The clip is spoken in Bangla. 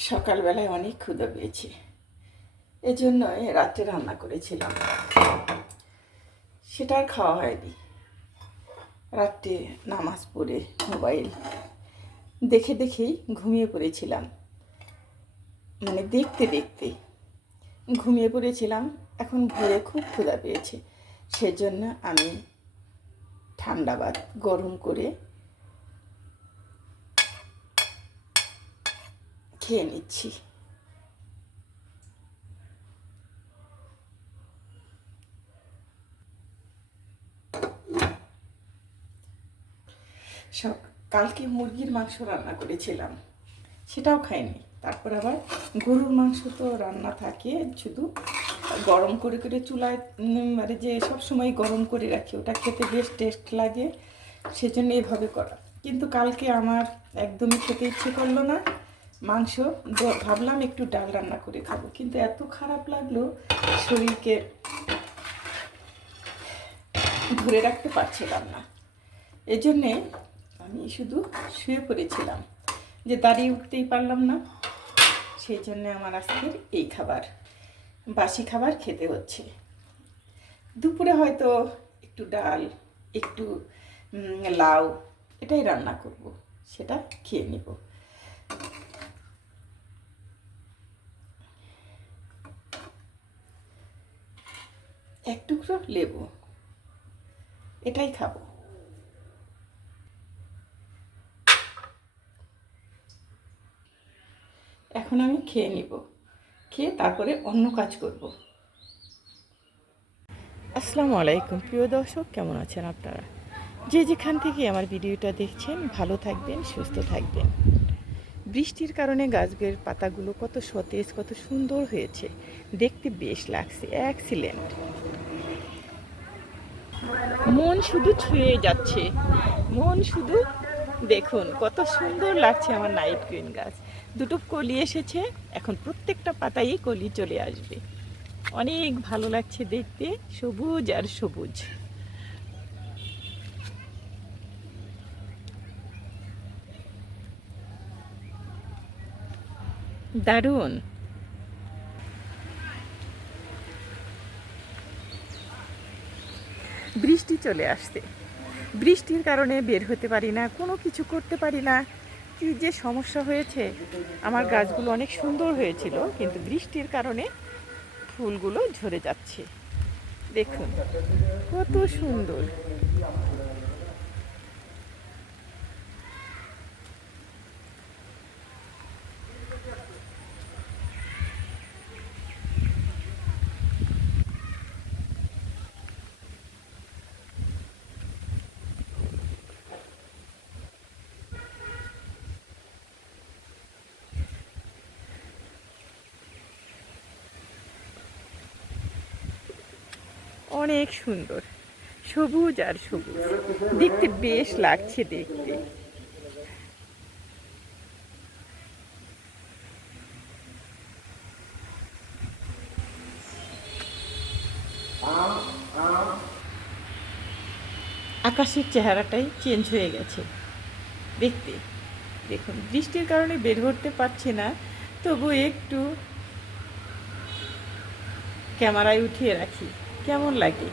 সকালবেলায় অনেক ক্ষুদা পেয়েছে। এজন্য রাত্রে রান্না করেছিলাম। সেটা আর খাওয়া হয়নি। রাত্রে নামাজ পড়ে মোবাইল দেখে দেখেই ঘুমিয়ে পড়েছিলাম। মানে দেখতে দেখতে ঘুমিয়ে পড়েছিলাম। এখন ভোরে খুব ক্ষুধা পেয়েছে। সেজন্য আমি ঠান্ডা ভাত গরম করে খেয়ে নিচ্ছি। কালকে মুরগির মাংস রান্না করেছিলাম। সেটাও খাইনি। তারপর আবার গরুর মাংস তো রান্না থাকে, শুধু গরম করে করে চুলায় মানে যে সব সময় গরম করে রাখি, ওটা খেতে বেশ টেস্ট লাগে, সেজন্য এভাবে করা। কিন্তু কালকে আমার একদমই খেতে ইচ্ছে করল না। মাংস ভাবলাম একটু ডাল রান্না করে খাব। কিন্তু এত খারাপ লাগল, শরীরকে ধরে রাখতে পারছিলাম না। এই জন্যে আমি শুধু শুয়ে পড়েছিলাম, যে দাঁড়িয়ে উঠতেই পারলাম না। সেই জন্য আমার আজকের এই খাবার, বাসি খাবার খেতে হচ্ছে। দুপুরে হয়তো একটু ডাল, একটু লাউ, এটাই রান্না করব, সেটা খেয়ে নিব। এক টুকরো লেবু। এটাই খাব। এখন আমি খেয়ে নিব। খেয়ে তারপরে অন্য কাজ করব। আসসালামু আলাইকুম, প্রিয় দর্শক, কেমন আছেন আপনারা? যে যেখান থেকে আমার ভিডিওটা দেখছেন, ভালো থাকবেন, সুস্থ থাকবেন। বৃষ্টির কারণে গাছের পাতাগুলো কত সতেজ, কত সুন্দর হয়েছে। দেখতে বেশ লাগছে অ্যাক্সিলেন্ট মন শুধু ছুঁয়ে যাচ্ছে। মন শুধু, দেখুন, কত সুন্দর লাগছে আমার নাইট গ্রিন গাছ। দুটো কলি এসেছে, এখন প্রত্যেকটা পাতায় কলি চলে আসবে। অনেক ভালো লাগছে দেখতে, সবুজ আর সবুজ। দারুণ। বৃষ্টি চলে আসছে। বৃষ্টির কারণে বের হতে পারি না, কোনো কিছু করতে পারি না। কি যে সমস্যা হয়েছে, আমার গাছগুলো অনেক সুন্দর হয়েছিল, কিন্তু বৃষ্টির কারণে ফুলগুলো ঝরে যাচ্ছে। দেখুন, কত সুন্দর। অনেক সুন্দর। সবুজ আর সবুজ। দেখতে বেশ লাগছে দেখতে। আকাশের চেহারাটাই চেঞ্জ হয়ে গেছে। দেখতে। দেখুন, বৃষ্টির কারণে বের করতে পারছি না, তবু একটু ক্যামেরায় উঠিয়ে রাখি। কেমন লাগে?